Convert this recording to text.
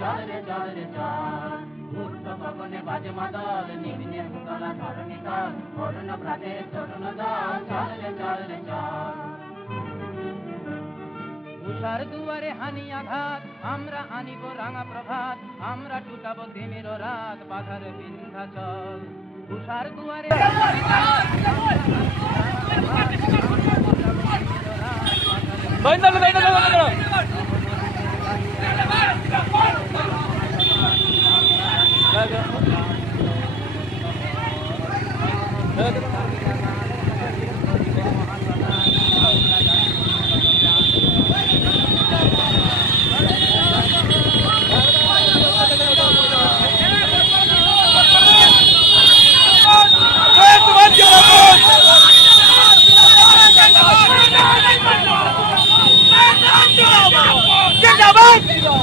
চল রে চল রে চল উঠত গগনে বাজে মাদল নিম্নে উতলা ধরণী তল অরুণ প্রাতে তরুণ দল চল রে চল রে চল উষার দুয়ারে হানি আঘাত আমরা আনিব রাঙা প্রভাত আমরা টুটাবো তিমির রাত বাধার বিন্ধ্যাচল উষার দুয়ারে ভিডিও